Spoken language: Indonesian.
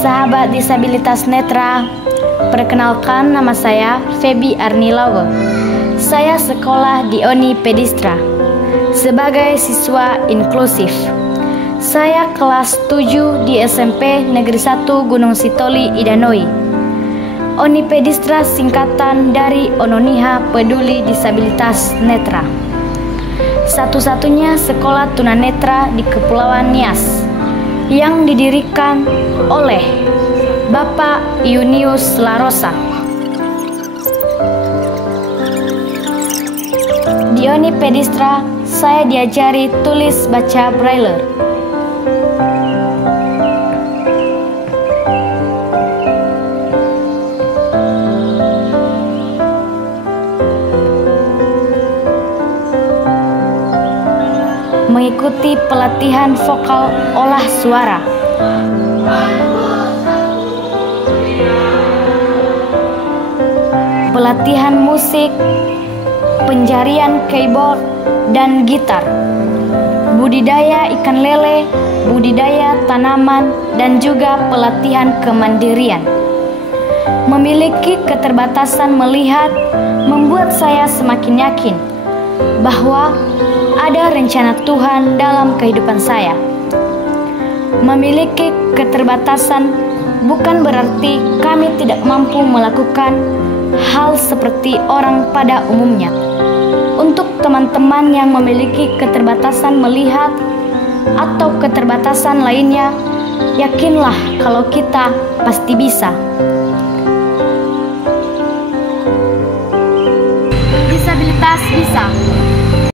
Sahabat disabilitas netra, perkenalkan nama saya Feby Arnilawe. Saya sekolah di Oni Pedistra sebagai siswa inklusif. Saya kelas 7 di SMP Negeri 1 Gunung Sitoli, Idanoi. Oni Pedistra singkatan dari Ononiha Peduli Disabilitas Netra. Satu-satunya sekolah tunanetra di Kepulauan Nias yang didirikan oleh Bapak Yunius Larosa. Di Oni Pedistra, saya diajari tulis baca braille. Mengikuti pelatihan vokal olah suara. Pelatihan musik, penjarian keyboard dan gitar, budidaya ikan lele, budidaya tanaman, dan juga pelatihan kemandirian. Memiliki keterbatasan melihat membuat saya semakin yakin bahwa ada rencana Tuhan dalam kehidupan saya. Memiliki keterbatasan bukan berarti kami tidak mampu melakukan hal seperti orang pada umumnya. Untuk teman-teman yang memiliki keterbatasan melihat atau keterbatasan lainnya, yakinlah kalau kita pasti bisa. Disabilitas bisa.